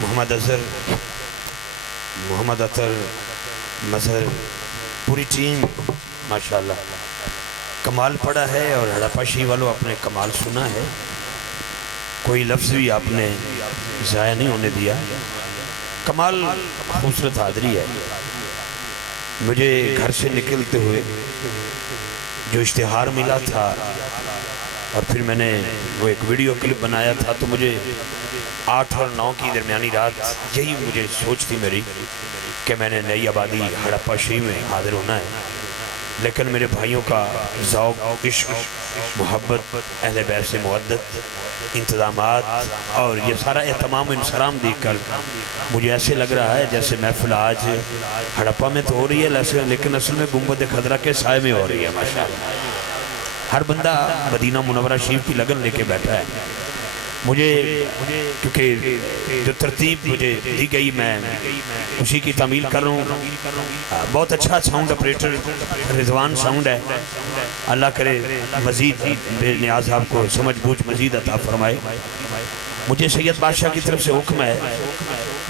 محمد اظہر، محمد اطہر، مظہر، پوری ٹیم ماشاءاللہ کمال پڑھا ہے، اور ہڑپا شی والوں اپنے کمال سنا ہے، کوئی لفظ بھی آپ نے ضائع نہیں ہونے دیا، کمال خوبصورت حاضری ہے۔ مجھے گھر سے نکلتے ہوئے جو اشتہار ملا تھا اور پھر میں نے وہ ایک ویڈیو کلپ بنایا تھا، تو مجھے 8 اور 9 کی درمیانی رات یہی مجھے سوچ تھی میری کہ میں نے نئی آبادی ہڑپا شی میں حاضر ہونا ہے، لیکن میرے بھائیوں کا ذوق، عشق، محبت، اہل بیت سے مودت، انتظامات اور یہ سارا اہتمام و انصرام دیکھ کر مجھے ایسے لگ رہا ہے جیسے محفل آج ہڑپا میں تو ہو رہی ہے، لیکن اصل میں گنبد خضرا کے سائے میں ہو رہی ہے ماشاءاللہ۔ ہر بندہ مدینہ منورہ شریف کی لگن لے کے بیٹھا ہے۔ مجھے کیونکہ جو ترتیب مجھے دی گئی میں اسی کی تعمیل کر رہا ہوں۔ بہت اچھا ساؤنڈ اپریٹر رضوان ساؤنڈ ہے، اللہ کرے مزید بے نیاز آپ کو سمجھ بوجھ مزید عطا فرمائے۔ مجھے سید بادشاہ کی طرف سے حکم ہے،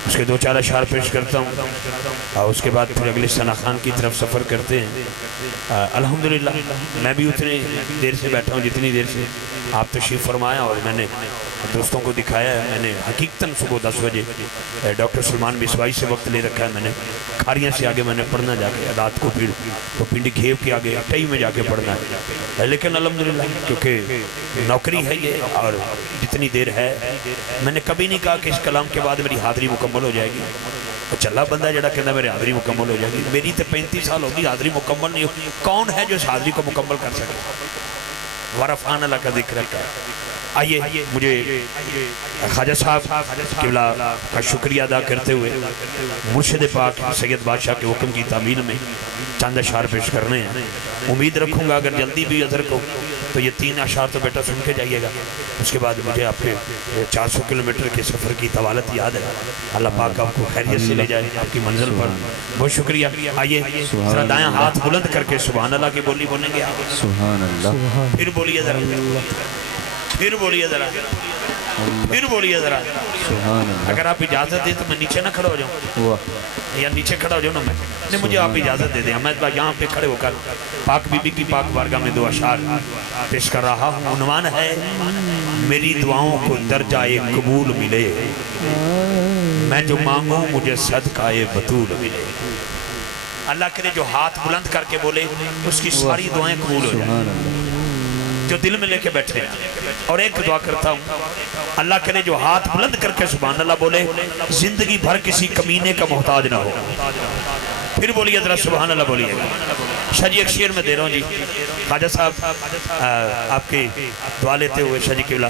اس کے 2-4 اشعار پیش کرتا ہوں اور اس کے بعد پھر اگلے ثنا خان کی طرف سفر کرتے ہیں۔ الحمدللہ میں بھی اتنی دیر سے بیٹھا ہوں جتنی دیر سے آپ تشریف فرمایا، اور میں نے دوستوں کو دکھایا ہے۔ میں نے حقیقتاً صبح 10 بجے ڈاکٹر سلمان بسوائی سے وقت لے رکھا ہے، میں نے کھاریاں سے آگے میں نے پڑھنا جا کے، رات کو پھر تو پنڈی گھیب کے آگے ٹئی میں جا کے پڑھنا ہے، لیکن الحمدللہ کیونکہ نوکری ہے یہ، اور جتنی دیر ہے میں نے کبھی نہیں کہا کہ اس کلام کے بعد میری حاضری مکمل ہو جائے گی۔ چلا بندہ جڑا کہنا میری حاضری مکمل ہو جائے گی، میری تو 35 سال ہوگی حاضری مکمل نہیں ہوگی، کون ہے جو اس حاضری کو مکمل کر سکے؟ ورفان اللہ کا ذکر ہے۔ آئیے مجھے خواجہ صاحب قبلہ کا شکریہ ادا کرتے ہوئے مرشد پاک سید بادشاہ کے حکم کی تعمیل میں چند اشعار پیش کرنے ہیں۔ امید رکھوں گا اگر جلدی بھی اظہر کو تو یہ 3 اشعار تو بیٹا سن کے جائیے گا، اس کے بعد مجھے آپ کے 400 کلومیٹر کے سفر کی طوالت یاد ہے۔ اللہ پاک آپ کو خیریت سے لے جائے آپ کی منزل پر، بہت شکریہ۔ آئیے ذرا دائیں ہاتھ بلند کر کے سبحان اللہ کی بولی بولیں گے آپ، سبحان اللہ، پھر بولیے ذرا، پھر بولیے ذرا، پھر بولیے ذرا۔ اگر آپ اجازت دیں تو میں نیچے نہ کھڑا ہو جاؤں، یا نیچے کھڑا ہو جاؤں نا میں، نہیں مجھے آپ اجازت دے دیں، میں یہاں پہ کھڑے ہو کر پاک بی بی کی پاک بارگاہ میں 2 اشعار پیش کر رہا ہوں۔ عنوان ہے میری دعاؤں کو درجہ قبول ملے، میں جو مانگوں مجھے صدقہ بطول ملے۔ اللہ کرے جو ہاتھ بلند کر کے بولے اس کی ساری دعائیں قبول ہو جائیں جو دل میں لے کے بیٹھے ہیں۔ اور ایک دعا کرتا ہوں، اللہ کرے جو ہاتھ بلند کر کے سبحان اللہ بولے زندگی بھر کسی کمینے کا محتاج نہ ہو۔ پھر بولیے ذرا سبحان اللہ بولیے گا۔ شاہ جی ایک شعر میں دے رہا ہوں جی، خواجہ صاحب آپ کی دعا لیتے ہوئے شاہ جی قبلہ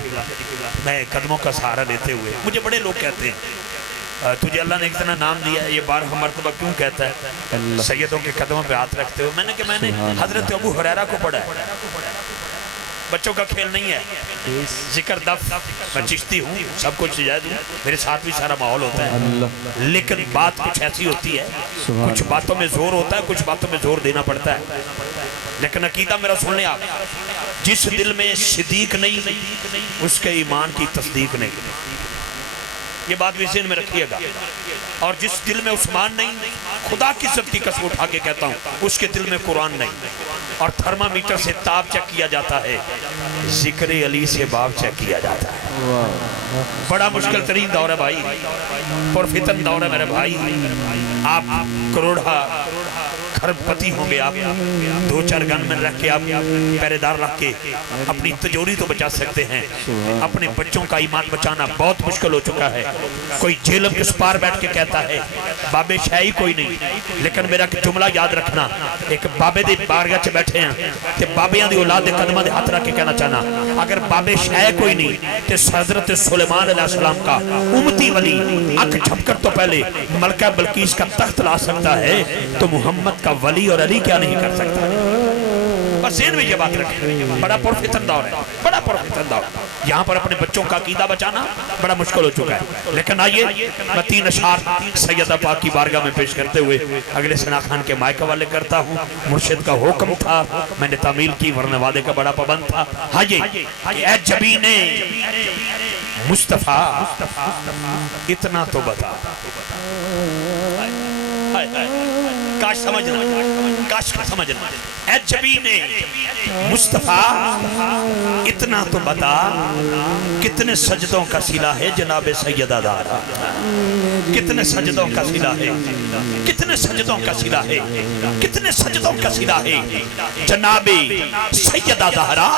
میں قدموں کا سہارا لیتے ہوئے، مجھے بڑے لوگ کہتے ہیں تجھے اللہ نے اتنا نام دیا ہے، یہ 12 مرتبہ کیوں کہتا ہے سیدوں کے قدموں پہ ہاتھ رکھتے ہوئے؟ میں نے حضرت ابو ہریرہ کو پڑھا ہے، بچوں کا کھیل نہیں ہے، ذکر دف، میں چشتی ہوں، سب کچھ جائز ہوں، میرے ساتھ بھی سارا ماحول ہوتا ہے، لیکن بات کچھ ایسی ہوتی ہے، کچھ باتوں میں زور ہوتا ہے، کچھ باتوں میں زور دینا پڑتا ہے، لیکن عقیدہ میرا سن لیں آپ، جس دل میں صدیق نہیں اس کے ایمان کی تصدیق نہیں، یہ بات بھی ذہن میں رکھیے گا۔ اور جس دل میں عثمان نہیں، خدا کی عزت کی قسم اٹھا کے کہتا ہوں اس کے دل میں قرآن نہیں۔ اور تھرمامیٹر سے تاب چیک کیا جاتا ہے، ذکر علی سے باب چیک کیا جاتا ہے۔ بڑا مشکل ترین دور ہے بھائی، پرفتن دور ہے میرے بھائی۔ آپ کروڑا کھرب پتی ہوں گے، آپ 2-4 گن میں رکھ کے، آپ پہرے دار رکھ کے اپنی تجوری تو بچا سکتے ہیں، اپنے بچوں کا ایمان بچانا بہت مشکل ہو چکا ہے۔ کوئی جیلم کے سپار بیٹھ کے کہتا ہے بابے شاہی کوئی نہیں، لیکن میرا جملہ یاد رکھنا، ایک بابے دے بارگاہ چ بیٹھے ہیں تے بابیاں دی اولاد دے قدمہ دے ہاتھ رکھ کے کہنا چاہنا اگر بابے شاہی کوئی نہیں تے حضرت سلیمان علیہ السلام کا امتی ولی اک جھپ کر تو پہلے ملکہ بلقیس کا تخت لا سکتا ہے تو محمد کا ولی اور علی کیا نہیں کر سکتا؟ بس ذہن میں یہ بات رکھیں، بڑا پرفتن دور ہے، بڑا پرفتن دور. یہاں پر اپنے بچوں کا عقیدہ بچانا بڑا مشکل ہو چکا ہے. لیکن آئیے میں 3 اشعار سیدہ پاک کی بارگاہ میں پیش کرتے ہوئے اگلے ثنا خان کے مائک والے کرتا ہوں. مرشد کا حکم تھا، میں نے تعمیل کی ورنہ وعدے کا بڑا پابند تھا. آئیے اے جبین مصطفیٰ اتنا تو بتا. کاش سمجھنا، کاش سمجھنا. اے جبین مصطفیٰ اتنا تو بتا کتنے سجدوں کا صلہ ہے جناب سیدہ زہرا. کتنے سجدوں کا صلہ ہے، کتنے سجدوں کا صلہ ہے، کتنے سجدوں کا صلہ ہے جناب سیدہ زہرا.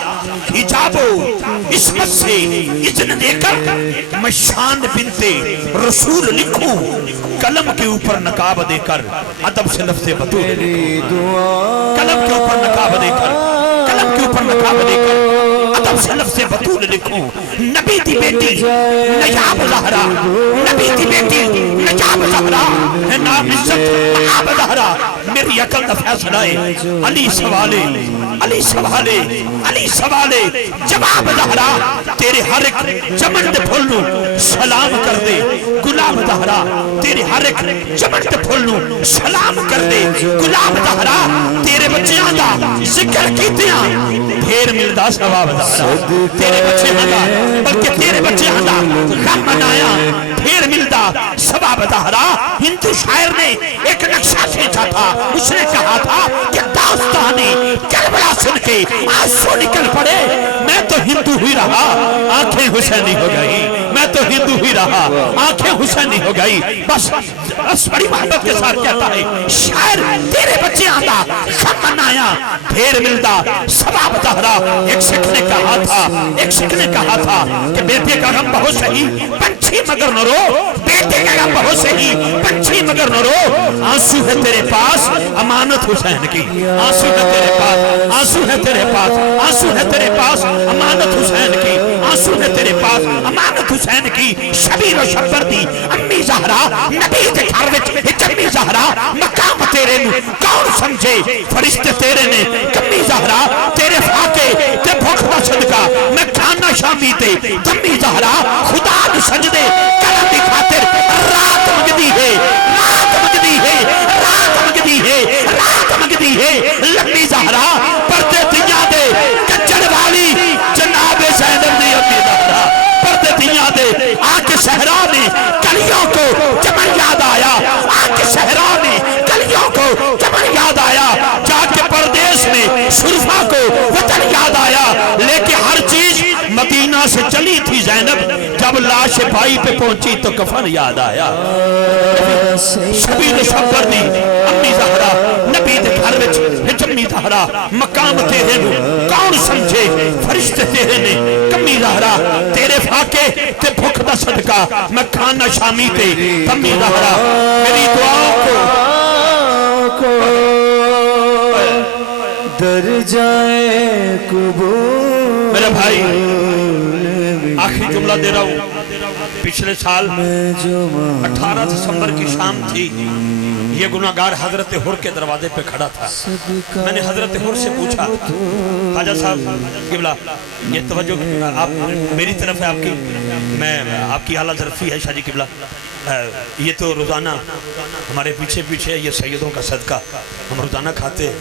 حجاب و عصمت سے اذن دے کر میں شان بنت رسول لکھوں، قلم کے اوپر نقاب دے کر ادب سے لفظ بطول لکھوں. قلم کے اوپر نقاب دے کر، قلم کے اوپر نقاب دے کر ادب سے لفظ بطول لکھوں. نبی دی بیٹی نجاب زہرا، نبی دی بیٹی نجاب زہرا، نام عزت نجاب زہرا. میری عقل دا فیصلہ ہے علی سوالے، علی سوالے، علی سوالے جواب زہرا. تیرے ہر ایک چمن دے پھولوں سلام کر دے گلاب زہرا. تیرے ہر ایک چمن دے پھولوں سلام کر دے گلاب زہرا. تیرے بچیاں دا ذکر کیتیاں پھر ملدا ثواب زہرا. تیرے بچیاں دا بلکہ تیرے بچیاں دا غم منایا پھر ملدا ثواب زہرا. ہندو شاعر نے ایک نقشہ کھینچا تھا، اس نے کہا تھا کہ داستانے کربلا سن کے آنسو نکل پڑے. میں تو ہندو ہوئی رہا آنکھیں حسینی ہو گئی، میں تو ہندو ہوئی رہا آنکھیں حسینی ہو گئی. بس بڑی محبت کے ساتھ کہتا ہے شاعر تیرے بچے آندا غم منایا پھر ملدا ثواب زہرا. ایک شخص نے کہا تھا، ایک شخص نے کہا تھا کہ بیٹے کا غم بہت سہی پنچھی مگر نہ رو، بیٹے کا غم بہت سہی پنچھی مگر نہ رو. آنسو ہے تیرے پاس امانت حسین کی، آنسو ہے تیرے پاس، آنسو ہے تیرے پاس، آنسو ہے تیرے پاس امانت حسین کی، آنسو ہے تیرے پاس امانت حسین کی. شبیر و شبر دی امی زہرا نبی دے گھر وچ جمی زہرا. مقام تیرے نو کون سمجھے فرشتے تیرے نے کمی زہرا. تیرے فاقے تے بھوک دا صدقہ میں کھانا شامی تے کمی زہرا. خدا دی سجدے کرم دی خاطر رات مگدی ہے، رات مگدی ہے، رات مگدی ہے، رات مگدی ہے. لمبی زہرا پردے دنیا دے کچڑ والی جناب زینب دی امی زہرا. پردے دنیا دے آکے صحرا میں کلیوں کو چمن یاد آیا، آکے صحرا میں کلیوں کو چمن یاد آیا. جا کے پردیس میں شرفا کو وطن یاد آیا. لیکن ہر چیز مدینہ سے چلی تھی زینب، جب لاش بھائی پہ پہنچی تو کفن یاد آیا. شبیر شبر دی امی زہرا نبی دے گھر وچ جمی زہرا. مقام تیرے نو کون سمجھے فرشتے تیرے نے کمی زہرا. تیرے فاقے تے بھوک دا صدقہ میں کھانا شامی تے کمی زہرا. میری دعاوں کو در جائے قبول. میرے بھائی آخری جملہ دے رہا ہوں. پچھلے سال 18 دسمبر کی شام تھی، یہ گناہگار حضرت حر کے دروازے پہ کھڑا تھا. میں نے حضرت حر سے پوچھا خواجہ صاحب قبلہ یہ توجہ آپ میری طرف ہے، آپ کی میں آپ کی اعلیٰ ظرفی ہے شاہ جی قبلہ. یہ تو روزانہ ہمارے پیچھے پیچھے یہ سیدوں کا صدقہ ہم روزانہ کھاتے ہیں.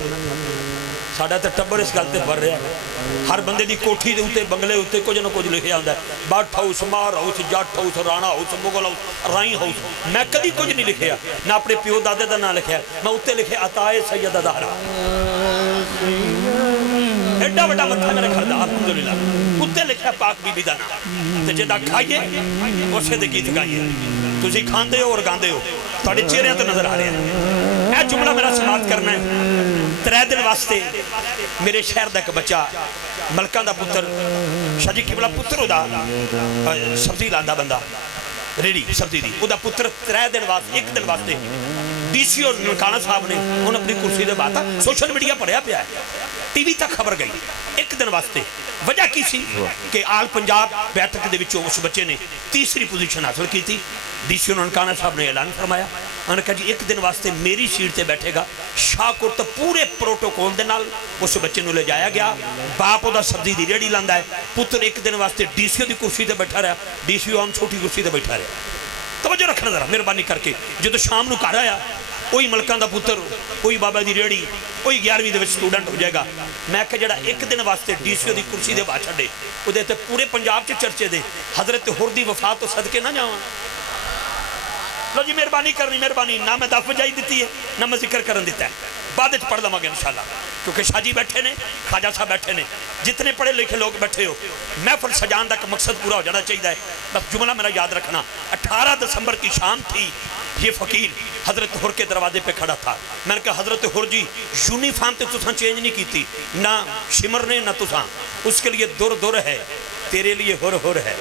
ساڑھا تے ٹبر اس گلتے بھر رہا ہے. ہر بندے دی کوٹھی دے ہوتے بنگلے ہوتے کچھ نہ کچھ لکھے آندا ہے. Bath house, Mar house, Jatt house, Rana house, Mughal house, Rain house. میں کدی کچھ نہیں لکھیا، نہ اپنے پیو دادے دا نہ لکھیا. میں اتے لکھے عطائے سیدہ زہرا. ایڈا وڈا متھا میرے گھر دا الحمدللہ. اتے لکھیا پاک بی بی دا نام. تے جدا کھائیے اسے دے گیت گائیے. تسی کھاندے ہو اور گاندے ہو، تھوڑے چہرے تو نظر آ رہے ہیں. اے جملہ میرا سماعت کرنا ہے. 3 دن واسطے میرے شہر دا ایک بچہ ملکان دا پتر شاہ جی قبلہ پتر دا سبزی لاندا بندہ ریڈی سبزی دی او دا پتر 3 دن واسطے 1 دن واسطے ڈی سی او ننکانہ صاحب نے انہوں اپنی کرسی دے باتا سوشل میڈیا پڑھیا پیا ہے، ٹی وی تک خبر گئی 1 دن واسطے. وجہ کی سی کہ آل پنجاب بیٹھک دے وچوں اس بچے نے 3ری پوزیشن حاصل کی تھی. ڈی سی او ننکانہ صاحب نے اعلان فرمایا انہوں نے کہا جی ایک دن واسطے میری سیٹ تے بیٹھے گا شاہکوٹ پورے پروٹوکول دے نال اس بچے نو لے جایا گیا باپ وہ سبزی دی ریڑھی لاندا ہے پتر ایک دن واسطے ڈی سی او دی کرسی تے بیٹھا رہا ڈی سی او عام چھوٹی کرسی تے بیٹھا رہا توجہ رکھنا ذرا مہربانی کر کے جدو شام نو گھر آیا وہی ملکاں دا پتر وہی بابا دی ریڑھی وہی 11ویں دے وچ سٹوڈنٹ ہو جائے گا میں کہ جڑا ایک دن واسطے ڈی سی او دی کرسی دے باہر چھڈے او دے تے پورے پنجاب چ چرچے دے حضرت ہر دی وفات تو صدقے نہ جاواں لو جی مہربانی کرنی مہربانی نہ میں دف جائی دیتی ہے نہ میں ذکر کرن دیتا ہے بعد وچ پڑھ لواں گے انشاءاللہ کیونکہ شاہ جی بیٹھے نے خواجہ صاحب بیٹھے نے جتنے پڑھے لکھے لوگ بیٹھے ہو محفل سجان کا مقصد پورا ہو جانا چاہیے بس جملہ میرا یاد رکھنا 18 دسمبر کی شام تھی یہ فقیر حضرت ہر کے دروازے پہ کھڑا تھا میں نے کہا حضرت ہر جی یونیفارم تے تساں چینج نہیں کیتی نہ شمر نے نہ تساں اس کے لیے در ہے تیرے لیے ہر ہے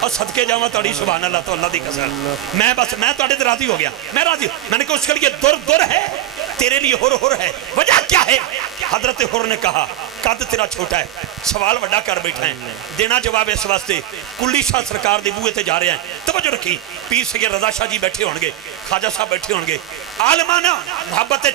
اور صدقے جاواں توڑی سبحان اللہ تو اللہ دی قسم میں بس میں توڑے تے راضی ہو گیا میں راضی میں نے کہا اس کے لیے در ہے تیرے لیے ہر ہے وجہ کیا ہے حضرت ہر نے کہا قد تیرا چھوٹا ہے سوال وڈا کر بیٹھا ہے دینا جواب اس واسطے کلی شاہ سرکار دے بوئے تے جا رہے ہیں توجہ رکھی پیر سید رضا شاہ جی بیٹھے ہونگے خواجہ صاحب بیٹھے ہونگے عالمانہ محبت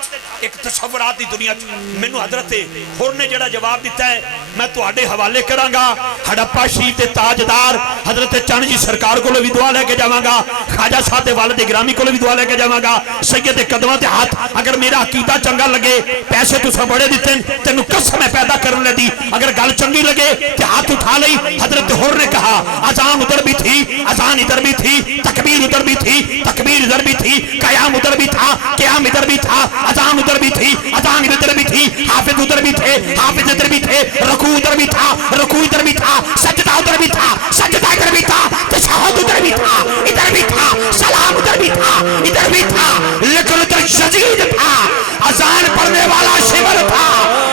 ایک تصورات دی دنیا مینوں حضرت ہر نے جڑا جواب دیتا ہے میں تو آڈے حوالے کروں گا ہڑپا شریف تے تاجدار حضرت چند جی سرکار کو بھی دعا لے کے جاواں گا خواجہ صاحب دے والد گرامی کو بھی دعا لے کے جاواں گا سید قدماں تے ہاتھ اگر میرا عقیدہ چنگا لگے پیسے تساں بڑے دیتے تینوں قسم پیدا کرن لے دی اگر گل چنگی لگے تے ہاتھ اٹھا لئی حضرت ہر نے کہا اذان ادھر بھی تھی اذان ادھر بھی تھی تکبیر ادھر بھی تھی تکبیر ادھر بھی تھی قیام ادھر بھی تھا قیام ادھر بھی تھا اذان ادھر بھی تھی اذان ادھر بھی تھی حافظ ادھر بھی تھے حافظ ادھر بھی تھے رکوع ادھر بھی تھا رکوع ادھر بھی تھا سجدہ ادھر بھی تھا سجدہ ادھر بھی تھا تشہد ادھر بھی تھا ادھر بھی تھا سلام ادھر بھی تھا ادھر بھی تھا لیکن ادھر یزید تھا اذان پڑھنے والا شمر تھا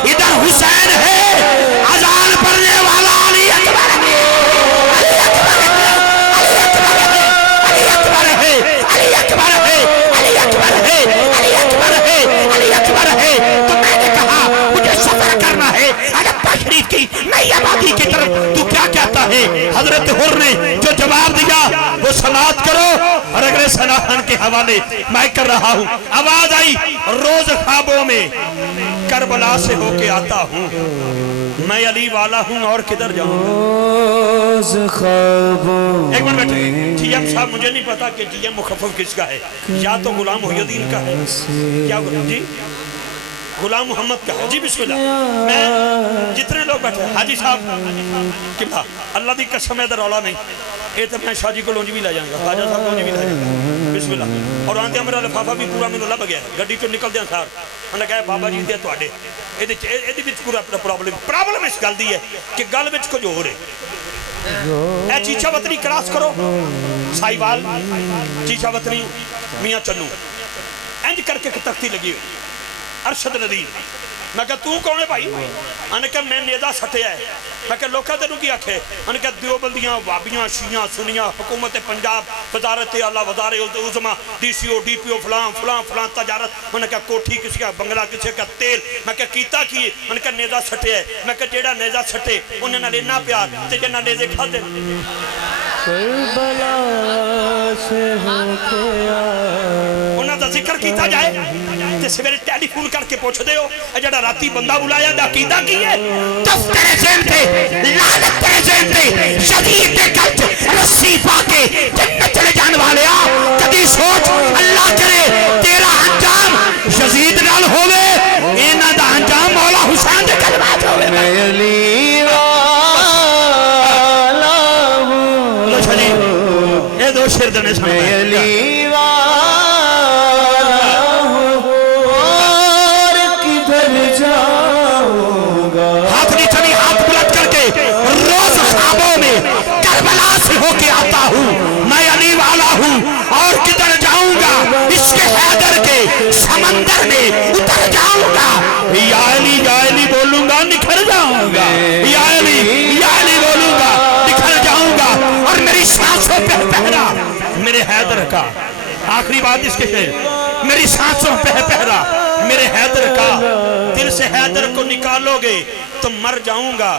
ادھر حسین ہے اذان پڑھنے والا علی اکبر ہے علی اکبر ہے علی اکبر ہے علی اکبر ہے علی اکبر ہے علی اکبر ہے علی اکبر ہے تو میں نے کہا مجھے سفر کرنا ہے ہڑپا شریف کی نئی آبادی کی طرف تو کیا کہتا ہے حضرت ہر نے جو جواب دیا وہ سماعت کرو اور اگلے سناخان کے حوالے میں کر رہا ہوں آواز آئی روز خوابوں میں کربلا سے ہو کے آتا ہوں میں علی والا ہوں اور کدھر جاؤں گا ایک منٹ بیٹھے جی ایم صاحب مجھے نہیں پتا کہ جی ایم مخفف کس کا ہے یا تو غلام محی الدین کا ہے کیا غلام جی غلام محمد کا ہے جی بسم اللہ میں جتنے لوگ بیٹھے حاجی صاحب قبلہ اللہ دی قسم ہے در رولا نہیں یہ تو میں شاہ جی کو لونج بھی لے جائیں گا خواجہ صاحب لونج بھی لے جائیں گا بسم اللہ اور آنتے ہمارا لفافہ بھی پورا میں لب گیا ہے گھڑی تو نکل دیا سار انہوں نے کہا بابا جی دیا تو آڈے یہ بھی پورا پرابلم اس گل دی ہے کہ گل بچ کو جو ہو رہے اے چیچا وطنی کراس کرو سائی وال چیچا وطنی میاں چنو اینج کر کے تختی لگی ہوئی ارشد ندیم میں کہا تو کون ہے بھائی انہوں نے کہا میں نیدہ سٹھیا ہے میں کہا لوکہ دنوں کی آنکھیں انہوں نے کہا دیوبندیاں وابیاں شیعہ سنیاں حکومت پنجاب وزارت اللہ وزارت عظمہ D C O D P او فلان فلان فلان تجارت انہوں نے کہا کوٹھی کسی کا بنگلہ کسی کا تیل میں کہا کیتا کیے انہوں نے کہا نیدہ سٹھیا ہے میں کہا جیڑا نیدہ سٹھے انہیں نہ لینا پیار تے جنہ نیدے کھا دے کربلا سے ہو کے انہوں نے ذکر کیتا جائے تے سویرے ٹیلی فون کر کے پوچھ دے ہو جڑا راتی بندہ بلایا دا عقیدہ کی ہے تف تیرے ذہن تے لعنت تیرے ذہن تے شدید تے کلچ رسی پا کے جنت چلے جان والے کدی سوچ اللہ کرے تیرا انجام یزید نال ہوئے اینا دا انجام مولا حسین دے کلمات ہوئے میں علی والا ہوں لو شجی اے دو شیر دنے سمجھے میں علی ہو کے آتا ہوں میں علی والا ہوں اور کدھر جاؤں گا اس کے حیدر کے سمندر میں اتر جاؤں گا یا علی بولوں گا نکھر جاؤں گا یا علی بولوں گا نکھر جاؤں گا اور میری سانسوں پہ پہرا میرے حیدر کا آخری بات اس کے شعر میری سانسوں پہ پہرا میرے حیدر کا دل سے حیدر کو نکالو گے تو مر جاؤں گا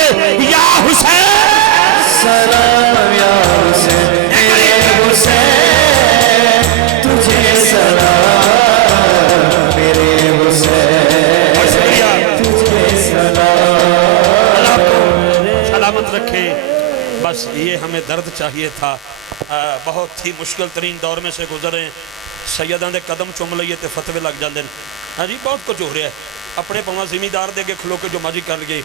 تجھے یا حسین سلام یا حسین میرے حسین تجھے سلام میرے حسین بہت شکریہ تجھے سلام اللہ کو سلامت رکھے بس یہ ہمیں درد چاہیے تھا بہت ہی مشکل ترین دور میں سے گزرے سیدان دے قدم چوم لئیے تے فتوے لگ جاندے ہاں جی بہت کچھ ہو رہا ہے اپنے پاؤں زمیندار دے کے کھلو کے جو مرضی کر لگے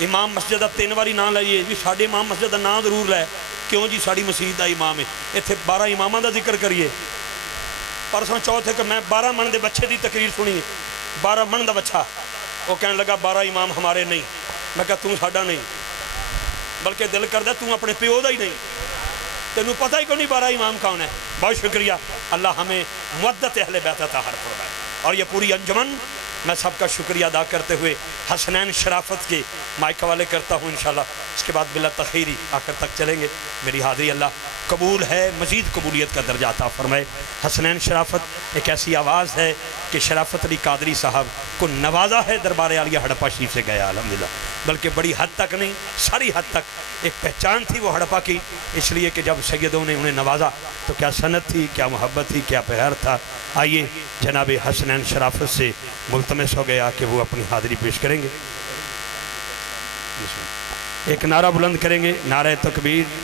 امام مسجد دا 3 باری نام لائیے جی ساڑھے امام مسجد دا نام ضرور لائے کیوں جی ساڑھی مسجد دا امام ہے اتھے 12 اماماں دا ذکر کریے پرسوں چوتھ ہے کہ میں 12 من دے بچے دی تقریر سنی 12 من دا بچہ وہ کہنے لگا 12 امام ہمارے نہیں میں کہا تم ساڑھا نہیں بلکہ دل کردہ تم اپنے پیو دا ہی نہیں تینوں پتہ ہی کو نہیں 12 امام کون ہے بہت شکریہ اللہ ہمیں مودت اہل بیت عطا فرمائے اور یہ پوری انجمن میں سب کا شکریہ ادا کرتے ہوئے حسنین شرافت کے مائک حوالے کرتا ہوں انشاءاللہ اس کے بعد بلا تخیری آخر تک چلیں گے میری حاضری اللہ قبول ہے مزید قبولیت کا درجہ عطا فرمائے حسنین شرافت ایک ایسی آواز ہے کہ شرافت علی قادری صاحب کو نوازا ہے دربار عالیہ ہڑپا شریف سے گیا الحمدللہ بلکہ بڑی حد تک نہیں ساری حد تک ایک پہچان تھی وہ ہڑپا کی اس لیے کہ جب سیدوں نے انہیں نوازا تو کیا سنت تھی کیا محبت تھی کیا پیار تھا آئیے جناب حسنین شرافت سے ملتمس ہو گیا کہ وہ اپنی حاضری پیش کریں گے ایک نعرہ بلند کریں گے نعرہ تکبیر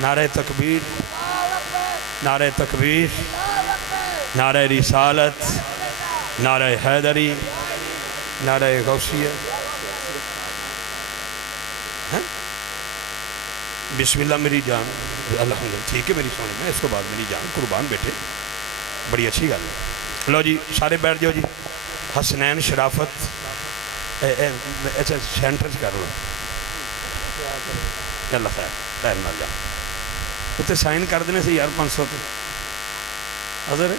نعرہ تکبیر نعرہ تکبیر نعرہ رسالت نعرہ حیدری نعرہ غوثیہ بسم اللہ میری جان الحمدللہ ٹھیک ہے میری سونے میں اس کو بعد میری جان قربان بیٹھے بڑی اچھی گل ہے لو جی سارے بیٹھ جاؤ جی حسنین شرافت اچھا سینٹر کر لو اللہ خیر خیر نہ جا اتنے سائن کر دینے سے یار 500 تے حضر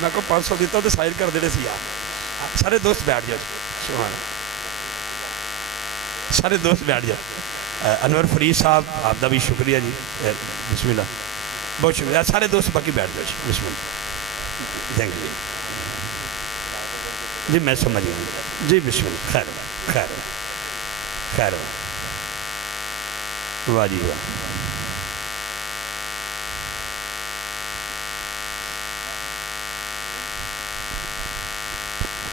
میں کو 500 دیتا تو سائن کر دینے سے یار سارے دوست بیٹھ جاؤ سبحان سارے دوست بیٹھ جاؤ انور فرید صاحب آپ دا بھی شکریہ جی بسم اللہ بہت شکریہ سارے دوست باقی بیٹھ جاؤ جی بسم اللہ تھینک یو جی میں سمجھ گیا جی بسم اللہ خیر خیر خیر واہ جی واہ